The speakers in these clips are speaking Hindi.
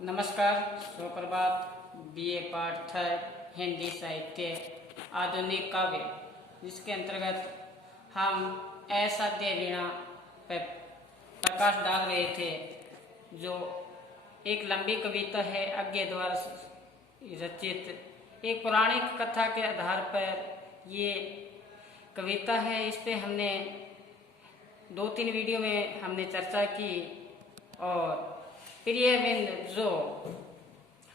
नमस्कार। सुप्रभात। बीए पाठ थर्ड हिंदी साहित्य आधुनिक काव्य, जिसके अंतर्गत हम असाध्य वीणा पर प्रकाश डाल रहे थे, जो एक लंबी कविता है अज्ञे द्वारा रचित। एक पौराणिक कथा के आधार पर ये कविता है। इस पे हमने 2-3 वीडियो में हमने चर्चा की। और प्रियविंद जो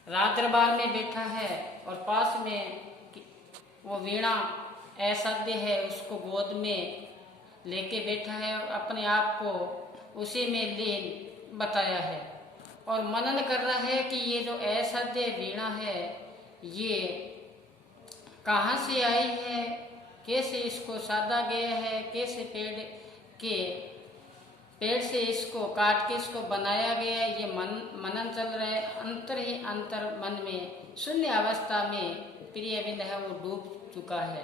राज दरबार में बैठा है और पास में वो वीणा असाध्य है, उसको गोद में लेके बैठा है और अपने आप को उसी में लीन बताया है और मनन कर रहा है कि ये जो असाध्य वीणा है ये कहाँ से आई है, कैसे इसको साधा गया है, कैसे पेड़ से इसको काट के इसको बनाया गया है। ये मनन चल रहा है। अंतर ही अंतर मन में शून्य अवस्था में प्रियविंद है वो डूब चुका है।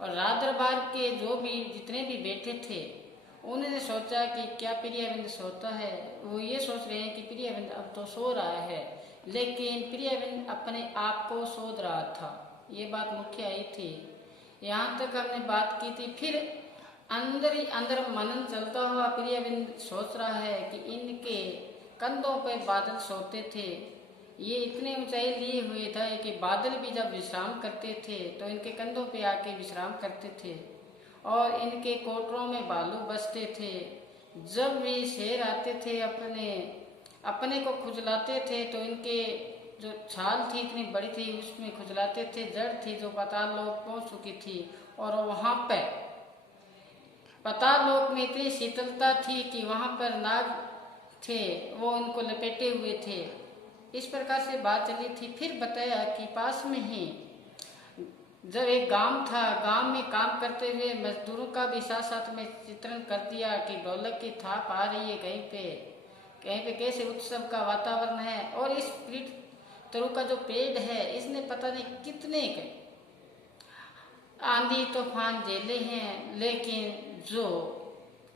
और राज दरबार के जो भी जितने भी बैठे थे उन्होंने सोचा कि क्या प्रियविंद सोता है। वो ये सोच रहे हैं कि प्रियविंद अब तो सो रहा है, लेकिन प्रियविंद अपने आप को सोच रहा था। ये बात मुख्य आई थी। यहाँ तक हमने बात की थी। फिर अंदर ही अंदर मनन चलता हुआ प्रियविंद सोच रहा है कि इनके कंधों पर बादल सोते थे। ये इतने ऊंचाई लिए हुए थे कि बादल भी जब विश्राम करते थे तो इनके कंधों पे आके विश्राम करते थे और इनके कोटरों में बालू बसते थे। जब भी शेर आते थे अपने को खुजलाते थे तो इनके जो छाल थी इतनी बड़ी थी उसमें खुजलाते थे। जड़ थी जो पाताल लोक पहुंच चुकी थी और वहां पर पाताल लोक में इतनी शीतलता थी कि वहां पर नाग थे, वो उनको लपेटे हुए थे। इस प्रकार से बात चली थी। फिर बताया कि पास में ही जब एक गांव था, गांव में काम करते हुए मजदूरों का भी साथ साथ में चित्रण कर दिया कि ढोलक की थाप आ रही है कहीं पे कैसे उत्सव का वातावरण है। और इस पीठ तरु का जो पेड़ है इसने पता नहीं कितने आंधी तूफान झेले हैं, लेकिन जो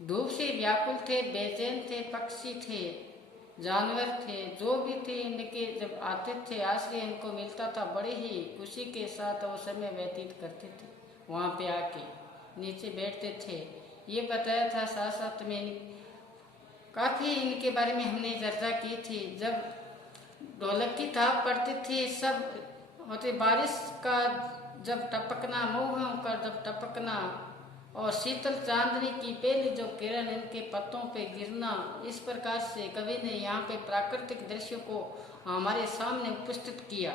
धूप से व्याकुल थे, बेचैन थे, पक्षी थे, जानवर थे, जो भी थे, इनके जब आते थे आश्रय इनको मिलता था, बड़े ही खुशी के साथ वो समय व्यतीत करते थे। वहाँ पे आके नीचे बैठते थे। ये बताया था। साथ साथ में काफी इनके बारे में हमने चर्चा की थी। जब ढोलक की थाप पड़ती थी सब होते, बारिश का जब टपकना, मोहों का जब टपकना और शीतल चांदनी की पहली जो किरण इनके पत्तों पे गिरना, इस प्रकार से कवि ने यहाँ पे प्राकृतिक दृश्यों को हमारे सामने उपस्थित किया।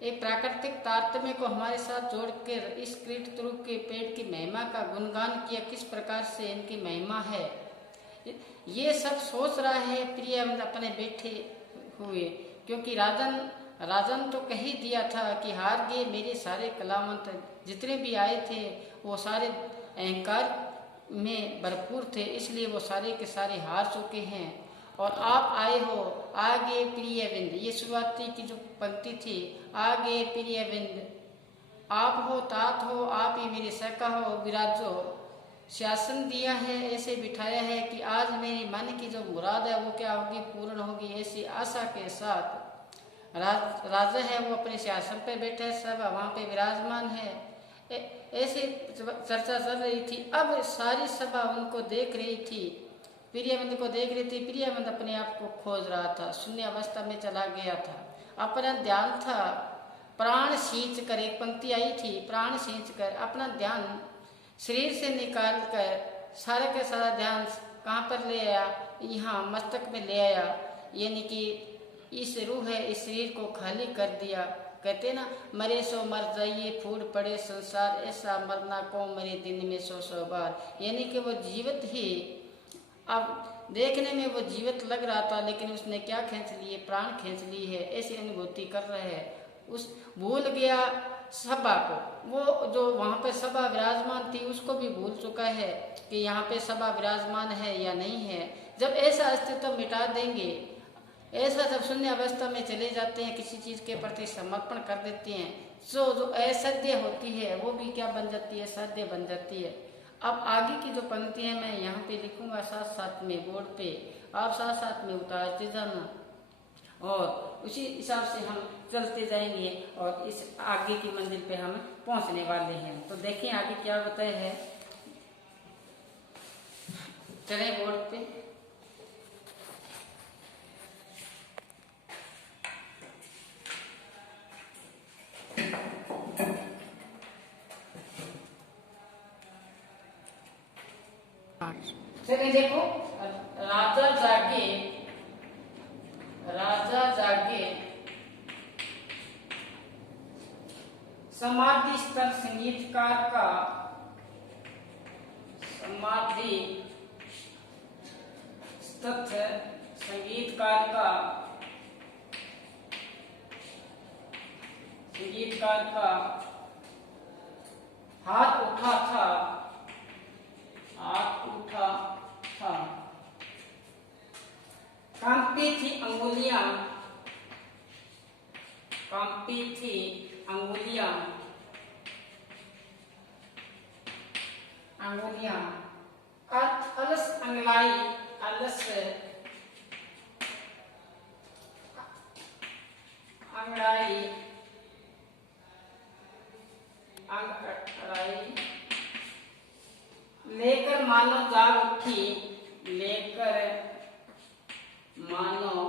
एक प्राकृतिक तारतम्य को हमारे साथ जोड़कर इस कीट ध्रुव के पेड़ की महिमा का गुणगान किया, किस प्रकार से इनकी महिमा है। ये सब सोच रहा है प्रियविंद अपने बैठे हुए, क्योंकि राजन तो कह ही दिया था कि हार गए मेरे सारे कलावंत। जितने भी आए थे वो सारे अहंकार में भरपूर थे, इसलिए वो सारे के सारे हार चुके हैं। और आप आए हो आगे प्रियविंद। ये शुरुआती की जो पंक्ति थी, आगे प्रियविंद, आप हो तात हो, आप ही मेरे सका हो, विराजो। शासन दिया है, ऐसे बिठाया है कि आज मेरे मन की जो मुराद है वो क्या होगी, पूर्ण होगी। ऐसी आशा के साथ राजा है वो अपने सिंहासन पे बैठे, सब वहाँ पे विराजमान है। ऐसी चर्चा चल रही थी। अब सारी सभा उनको देख रही थी, प्रियविंद को देख रही थी। प्रियविंद अपने आप को खोज रहा था, शून्य अवस्था में चला गया था। अपना ध्यान था प्राण सींच कर, एक पंक्ति आई थी, प्राण सींच कर अपना ध्यान शरीर से निकाल कर सारे का सारा ध्यान कहाँ पर ले आया, यहाँ मस्तक में ले आया। यानी कि इस रूह है, इस शरीर को खाली कर दिया। कहते ना, मरे सो मर जाइए फूट पड़े संसार, ऐसा मरना को मरे दिन में 100 बार। यानी कि वो जीवित ही, अब देखने में वो जीवित लग रहा था, लेकिन उसने क्या खींच लिए, प्राण खींच ली है, ऐसी अनुभूति कर रहे हैं। उस भूल गया सभा को, वो जो वहाँ पे सभा विराजमान थी उसको भी भूल चुका है कि यहाँ पे सभा विराजमान है या नहीं है। जब ऐसा अस्तित्व मिटा देंगे, ऐसा जब शून्य अवस्था में चले जाते हैं, किसी चीज के प्रति समर्पण कर देते हैं, जो असत्य होती है वो भी क्या बन जाती है, सत्य बन जाती है। अब आगे की जो पंक्तियां मैं यहाँ पे लिखूंगा साथ साथ में बोर्ड पे, आप साथ साथ में उतारते जाना। और उसी हिसाब से हम चलते जाएंगे और इस आगे की मंजिल पे हम पहुंचने वाले हैं। तो देखें आगे क्या बताया है, चले बोर्ड पे। चलिए देखो, राजा जागे, राजा जागे, समाधि स्तर संगीतकार का, समाधि स्तर संगीतकार का, संगीतकार का हाथ उठा था, हाथ उठा था, कांपती थी अंगुलियां, कांपती थी अंगुलियां, अंगुलियां, अलस अंगड़ाई, अलस अंगड़ाई, अंगड़ाई लेकर मानो जाग उठी, लेकर मानो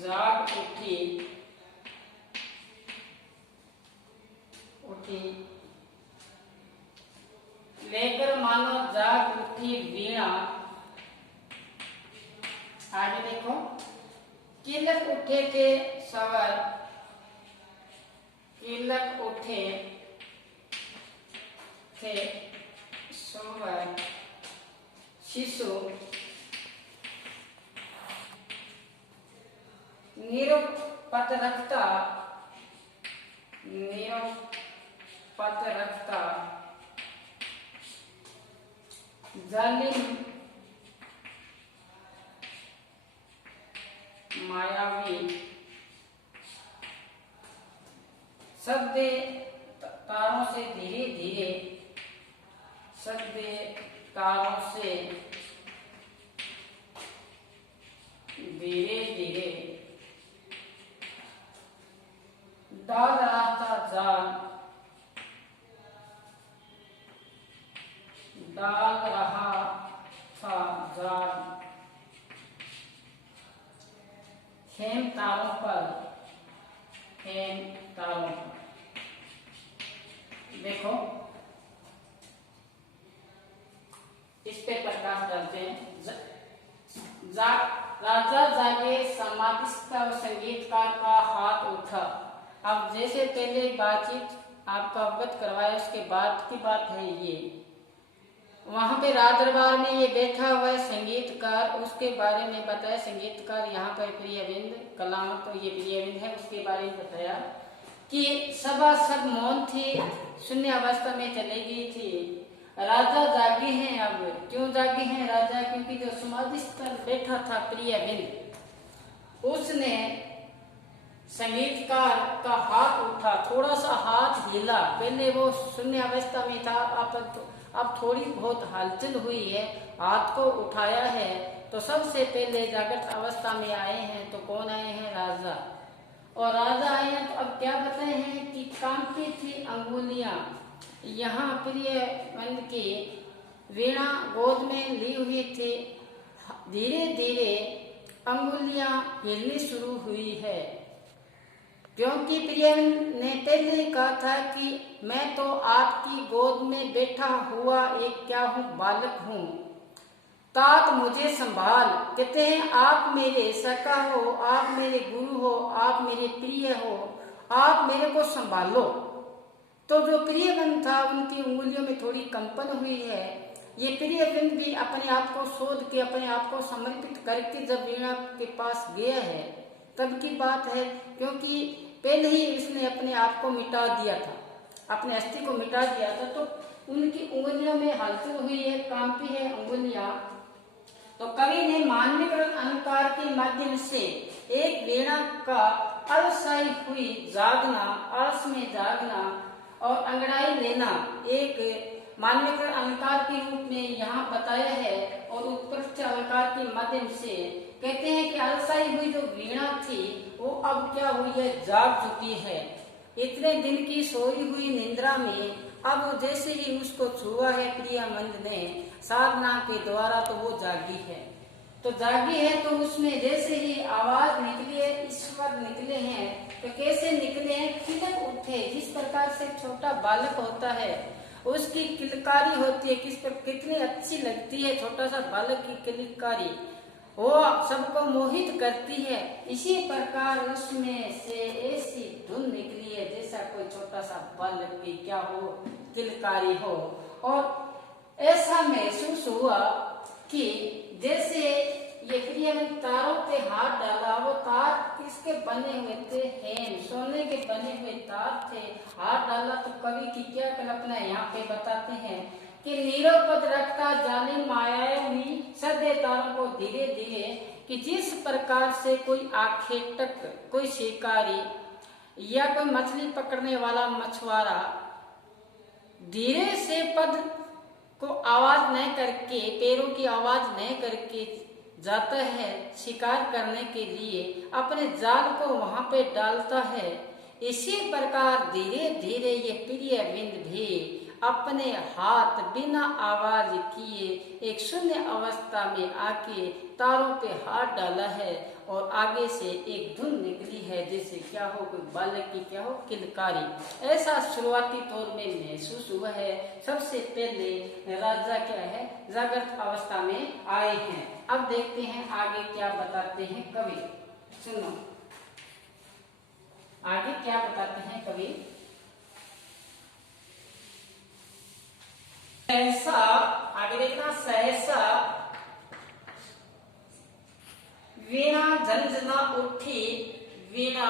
जाग उठी, उठी, लेकर मानो जाग उठी वीणा। आगे देखो, किलक उठे थे सवर, किलक उठे थे सवर शिशु, निरुपत रखता, निरुपत रखता, जालिम मायावी, शब्द तारों से धीरे धीरे, शब्द तारों से धीरे धीरे डाल रहा था जाल, डाल रहा था जाल, खेम तारों पर, खेम तारों पर। देखो इस पे प्रकाश डालते हैं। राजा जागे, समाधिस्थ संगीतकार का हाथ उठा। अब जैसे पहले बातचीत आपको अवगत करवाया उसके बाद की बात है ये, वहां पे राज दरबार में ये बैठा हुआ है संगीतकार, उसके बारे में बताया। संगीतकार यहाँ पर प्रियविंद कलाम, तो ये प्रियविंद है, उसके बारे में बताया कि सभा सब मौन थी, शून्य अवस्था में चली गई थी। राजा जागे हैं। अब क्यों जागे हैं राजा? क्योंकि जो समाधिस्थ पर बैठा था प्रियविंद, उसने संगीतकार का हाथ उठा, थोड़ा सा हाथ हिला। पहले वो शून्य अवस्था में था, अब थोड़ी बहुत हलचल हुई है, हाथ को उठाया है। तो सबसे पहले जागृत अवस्था में आए हैं। तो कौन आए हैं? राजा। और राजा आए हैं तो अब क्या बताए हैं कि कांपती थी अंगुलियां। यहाँ प्रियविंद की वीणा गोद में ली हुई थी, धीरे धीरे अंगुलियां हिलनी शुरू हुई है, क्योंकि प्रियविंद ने पहले कहा था कि मैं तो आपकी गोद में बैठा हुआ एक क्या हूँ, बालक हूँ, तात मुझे संभाल। कहते हैं आप मेरे सखा हो, आप मेरे गुरु हो, आप मेरे प्रिय हो, आप मेरे को संभालो। तो जो प्रियविंद था उनकी उंगलियों में थोड़ी कंपन हुई है। ये प्रियविंद भी अपने आप को शोध के, अपने आप को समर्पित करके जब वीणा के पास गया है तब की बात है, क्योंकि पहले ही इसने अपने आप को मिटा दिया था, अपने अस्थि को मिटा दिया था। तो उनकी उंगलियों में हलचल हुई है, कांपी है उंगलियां। तो कवि ने मानवीकरण अलंकार के माध्यम से एक वीणा का अलसाई हुई जागना, आलस में जागना और अंगड़ाई लेना एक मानवीकरण अलंकार के रूप में यहाँ बताया है। और और उत्कृष्ट अलंकार के माध्यम से कहते हैं कि अलसाई हुई जो वीणा थी वो अब क्या हुई है, जाग चुकी है। इतने दिन की सोई हुई निंद्रा में अब जैसे ही उसको छुआ है प्रियमंद ने साधना के द्वारा तो वो जागी है। तो जागी है तो उसमें जैसे ही आवाज निकली है, ईश्वर निकले हैं। तो कैसे निकले हैं, किलक उठे। जिस प्रकार से छोटा बालक होता है उसकी किलकारी होती है, किस पर कितनी अच्छी लगती है छोटा सा बालक की किलकारी, वो सबको मोहित करती है। इसी प्रकार उसमें से ऐसी धुन निकली है जैसा कोई छोटा सा बालक की क्या हो, किलकारी हो। और ऐसा महसूस हुआ कि जैसे ये प्रियमंद तारों पे हाथ डाला, वो तार किसके बने हुए थे, हेम सोने के बने हुए तार थे। हाथ डाला तो कवि की क्या कल्पना यहाँ पे बताते हैं कि नीरव रखता जालिम मायाएं हुई सदे तारों को धीरे धीरे, कि जिस प्रकार से कोई आखेटक, कोई शिकारी या कोई मछली पकड़ने वाला मछुआरा धीरे से पद को आवाज न करके, पैरों की आवाज न करके जाता है शिकार करने के लिए, अपने जाल को वहां पे डालता है। इसी प्रकार धीरे धीरे ये प्रियविंद भी अपने हाथ बिना आवाज किए एक शून्य अवस्था में आके तारों पे हाथ डाला है और आगे से एक धुन निकली है जैसे क्या हो, कोई बालक की क्या हो, किलकारी। ऐसा शुरुआती तौर में महसूस हुआ है। सबसे पहले राजा क्या है, जागृत अवस्था में आए हैं। अब देखते हैं आगे क्या बताते हैं कवि। सुनो आगे क्या बताते हैं कवि। सहसा, आगे देखना, सहसा वीणा झंझना उठी, वीणा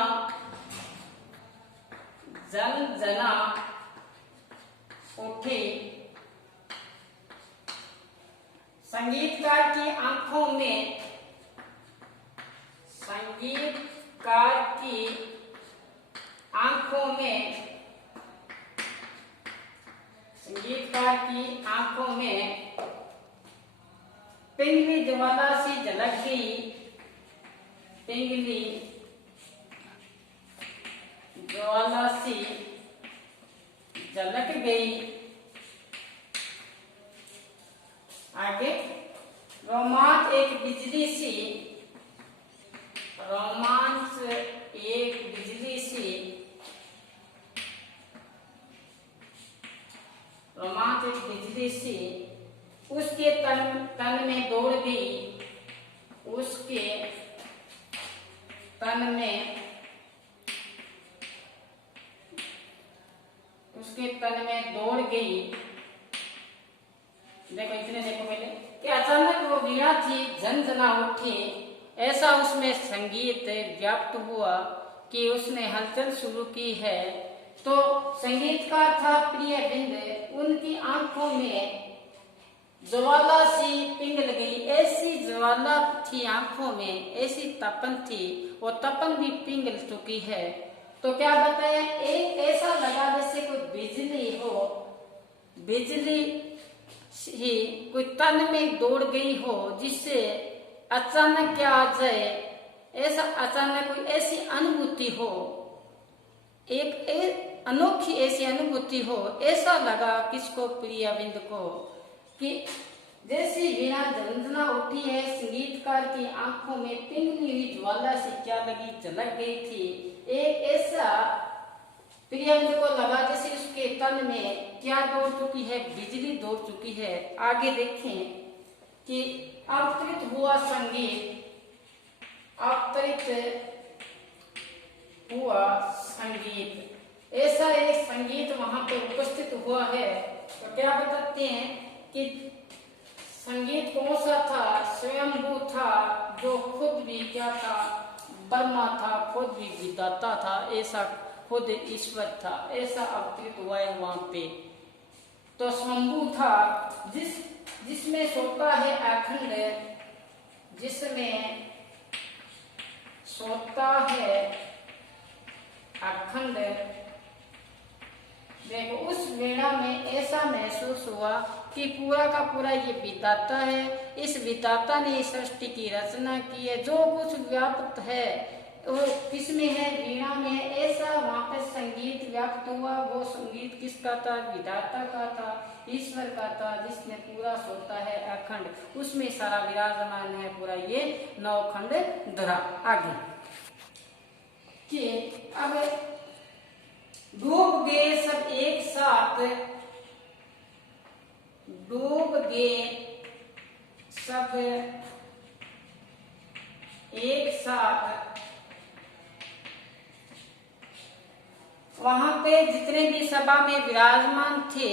झंझना उठी। संगीतकार की आंखों में, संगीतकार की आंखों में, संगीतकार की आंखों में पिंगली ज्वाला सी झलक गई, पिंगली ज्वाला सी झलक गई। आगे, रोमांच एक बिजली सी, रोमांच एक बिजली सी, रोमांच एक बिजली सी उसके तन में दौड़ गई, उसके तन में, उसके तन में दौड़ गई। देखो इतने, देखो पहले कि अचानक वो वीणा थी झंझना उठी, ऐसा उसमें संगीत व्याप्त हुआ कि उसने हलचल शुरू की है। तो संगीतकार था प्रियविंद, उनकी आंखों में ज्वाला सी पिंगल गई, ऐसी ज्वाला थी आंखों में, ऐसी तपन थी, वो तपन भी पिंगल चुकी है। तो क्या बताया, एक ऐसा लगा जैसे कोई बिजली हो, बिजली ही कोई तन में दौड़ गई हो, जिससे अचानक क्या आ जाए, ऐसा अचानक कोई ऐसी अनुभूति हो, एक अनोखी ऐसी अनुभूति हो। ऐसा लगा किसको, प्रियविंद को, कि जैसी वीणा झंझना उठी है, संगीतकार की आंखों में पिंगली हुई ज्वाला से क्या लगी, झलक गई थी। एक ऐसा प्रियविंद को लगा जैसे उसके तन में क्या दौड़ चुकी है, बिजली दौड़ चुकी है। आगे देखें कि अवतरित हुआ संगीत, अवतरित हुआ संगीत, ऐसा एक संगीत वहां पर उपस्थित हुआ है। तो क्या बताते हैं कि संगीत कौन सा था, स्वयंभू था, जो खुद भी क्या था, ब्रह्मा था, खुद भी विधाता था, ऐसा खुद ईश्वर था, ऐसा अवतरित हुआ है वहां पे। तो शंभू था, जिसमें सोता है अखंड, जिसमें सोता है अखंड। देखो उस वीणा में ऐसा महसूस हुआ कि पूरा का पूरा ये विधाता है इस विधाता ने इस सृष्टि की रचना की है। जो कुछ व्याप्त है वो किसमें है? वीणा में है। ऐसा वहां पे संगीत व्याप्त हुआ, वो संगीत किसका था? विधाता का था, ईश्वर का था, जिसमें पूरा सोता है अखंड, उसमें सारा विराजमान है पूरा ये नौखंड धरा। आगे कि अब डूब गए सब एक साथ, डूब गए सब एक साथ, वहां पे जितने भी सभा में विराजमान थे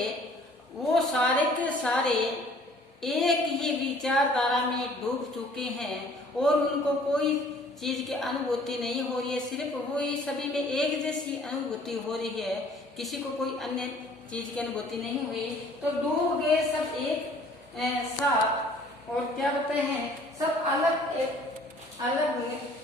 वो सारे के सारे एक ही विचारधारा में डूब चुके हैं और उनको कोई चीज की अनुभूति नहीं हो रही है, सिर्फ वो ही सभी में एक जैसी अनुभूति हो रही है, किसी को कोई अन्य चीज की अनुभूति नहीं हुई। तो डूब गए सब एक साथ, और क्या बताए हैं? सब अलग अलग।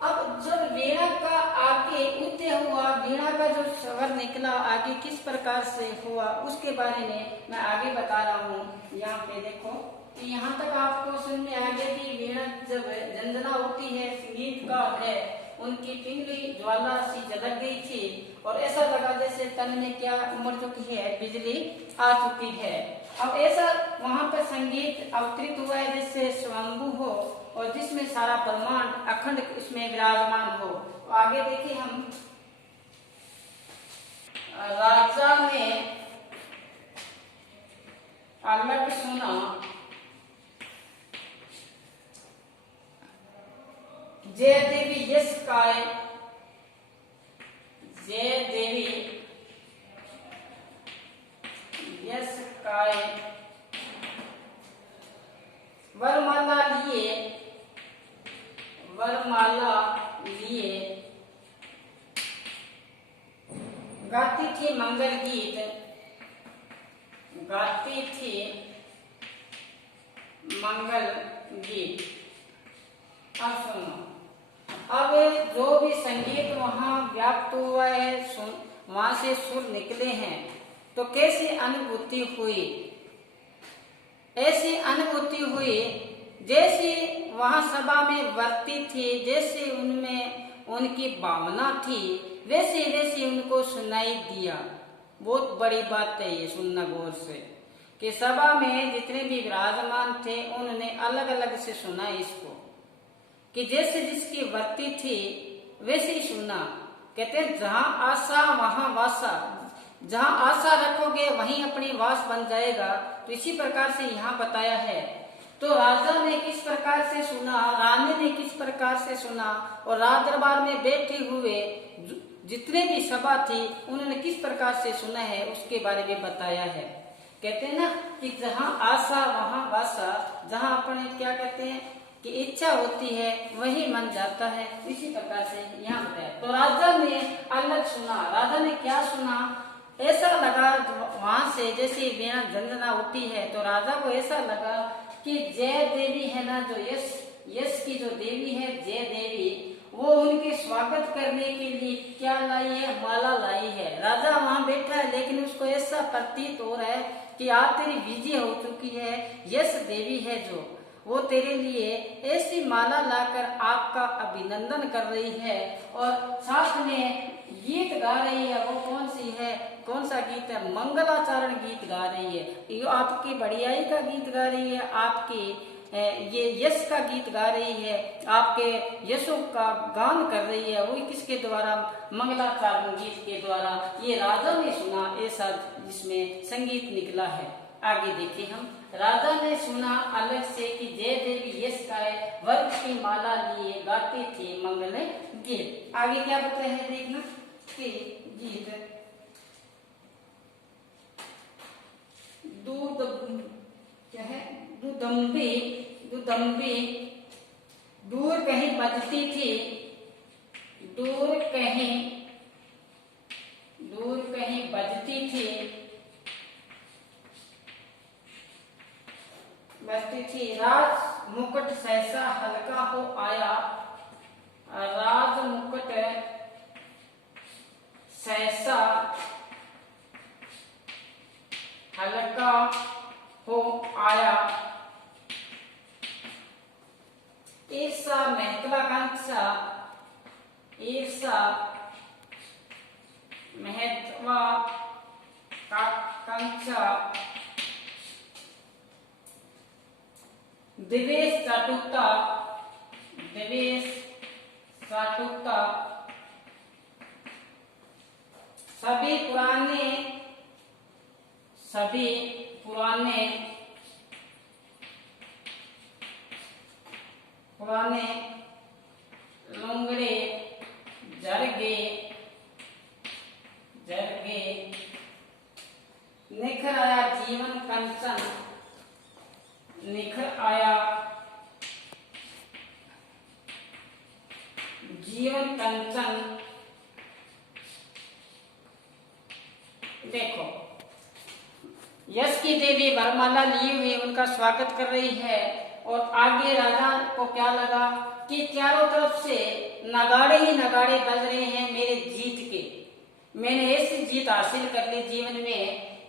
अब जब वीणा का आगे उदय हुआ, वीणा का जो स्वर निकला आगे किस प्रकार से हुआ उसके बारे में मैं आगे बता रहा हूँ। यहाँ पे देखो कि यहाँ तक आपको समझ में आ गया कि वीणा जब झंझना होती है, संगीतकार है, उनकी पिंगली ज्वाला सी झलक गई थी और ऐसा लगा जैसे तन में क्या उमड़ चुकी है, बिजली आ चुकी है। अब ऐसा वहां पर संगीत अवतरित हुआ है जैसे स्वयंभू हो और जिसमें सारा ब्रह्मांड अखंड उसमें विराजमान हो। तो आगे देखिए हम, राजा ने अलग सुना, जय देवी यश काय, जय देवी यश काय, वरमाला लिए, वरमाला लिए गाती थी मंगल गीत, गाती थी मंगल गीत। अब सुनो, अब जो भी संगीत वहां व्याप्त हुआ है, वहां से सुर निकले हैं, तो कैसी अनुभूति हुई? ऐसी अनुभूति हुई जैसी वहां सभा में वर्ती थी, जैसे उनमें उनकी भावना थी, वैसे वैसे उनको सुनाई दिया। बहुत बड़ी बात है ये सुनना गौर से, कि सभा में जितने भी विराजमान थे उन्होंने अलग अलग से सुना इसको, कि जैसे जिसकी वर्ती थी वैसे ही सुना। कहते हैं जहां आशा वहां वासा, जहां आशा रखोगे वहीं अपनी वास बन जाएगा। तो इसी प्रकार से यहाँ बताया है। तो राजा ने किस प्रकार से सुना, रानी ने किस प्रकार से सुना, और राज दरबार में बैठे हुए जितने भी सभा थी उन्होंने किस प्रकार से सुना है उसके बारे में बताया है। कहते हैं ना कि जहाँ आशा वहां वासा, जहाँ अपने क्या कहते हैं कि इच्छा होती है वही मन जाता है, इसी प्रकार से यहाँ बताया। तो राजा ने अलग सुना, राजा ने क्या सुना? ऐसा लगा वहां से जैसे वीणा झंझना उठी है, तो राजा को ऐसा लगा कि जय देवी है ना, जो यश की जो देवी है जय देवी, वो उनके स्वागत करने के लिए क्या लाई है? माला लाई है। राजा वहां बैठा है लेकिन उसको ऐसा प्रतीत हो रहा है कि आज तेरी विजय हो चुकी है, यश देवी है जो, वो तेरे लिए ऐसी माला लाकर आपका अभिनंदन कर रही है और साथ में गीत गा रही है। वो कौन सी है? कौन सा गीत है? मंगलाचरण गीत गा रही है। ये आपकी बढ़ियाई का गीत गा रही है, आपके ये यश का गीत गा रही है, आपके यशों का गान कर रही है। वो किसके द्वारा? मंगलाचरण गीत के द्वारा। ये राजा ने सुना, ऐसा जिसमें संगीत निकला है। आगे देखिए हम, राजा ने सुना अलग से कि जय देवी यश गाय, वर्ग की माला लिए गाती थी मंगल गीत। आगे क्या बताए हैं देखना कि गीत दूध क्या है? दुदम्बी, दुदम्बी दूर कहीं बजती थी, दूर कहीं बजती थी, बजती थी। राज मुकुट सहसा हल्का हो आया, राज मुकुट सहसा हल्का हो आया, ईर्षा, महत्वाकांक्षा, द्वेष, चाटुकता, सभी पुराने लंगड़े जल गए, निखर आया जीवन कंचन, निखर आया जीवन कंचन। देखो, यश की देवी वरमाला लिए हुए उनका स्वागत कर रही है और आगे राजा को क्या लगा कि चारों तरफ से नगाड़े ही नगाड़े बज रहे हैं मेरे जीत के। मैंने ऐसी जीत हासिल कर ली जीवन में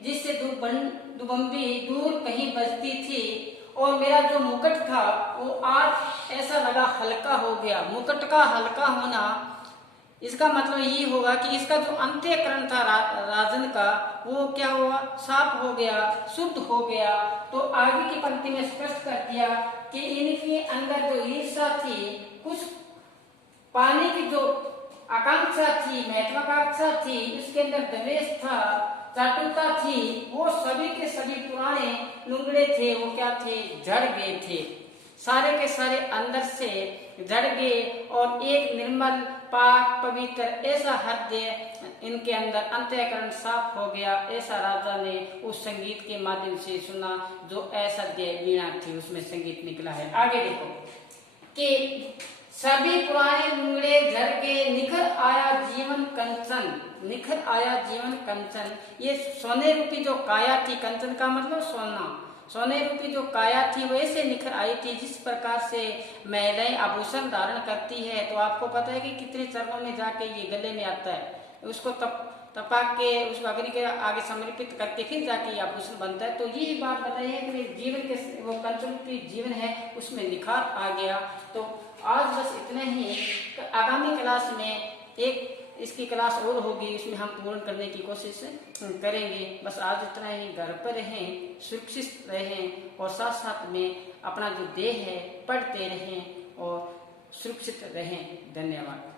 जिससे दुबंबी दूर कहीं बजती थी और मेरा जो मुकुट था वो आज ऐसा लगा हल्का हो गया। मुकुट का हल्का होना इसका मतलब ये होगा कि इसका जो अंत्यकरण था राजन का वो क्या हुआ, साफ हो गया, शुद्ध हो गया। तो आगे की पंक्ति में स्पष्ट कर दिया कि इनके अंदर जो ईर्षा थी, कुछ पाने की जो आकांक्षा थी, महत्वाकांक्षा थी, उसके अंदर द्वेष था, चाटुता थी, वो सभी के सभी पुराने लुंगड़े थे, वो क्या थे, जड़ गए थे। सारे के सारे अंदर से जड़ गए और एक निर्मल पाक पवित्र ऐसा हृदय इनके अंदर अंतःकरण साफ हो गया। ऐसा राजा ने उस संगीत के माध्यम से सुना जो ऐसा वीणा थी उसमें संगीत निकला है। आगे देखो कि सभी पुराने लुंगड़े झड़ के निखर आया जीवन कंचन, निखर आया जीवन कंचन। ये सोने रूपी जो काया थी, कंचन का मतलब सोना, सोने रूपी जो काया थी वो ऐसे निखर आई थी जिस प्रकार से महिलाएं आभूषण धारण करती है। तो आपको पता है कि कितने चरणों में जाके ये गले में आता है, उसको तपा के उसको अग्नि के आगे समर्पित करके फिर जाके ये आभूषण बनता है। तो ये बात बताई है कि जीवन के वो कंचन रूपी जीवन है उसमें निखार आ गया। तो आज बस इतना ही। आगामी क्लास में एक इसकी क्लास और होगी, उसमें हम पूर्ण करने की कोशिश करेंगे। बस आज इतना ही। घर पर रहें, सुरक्षित रहें और साथ साथ में अपना जो देह है पढ़ते रहें और सुरक्षित रहें। धन्यवाद।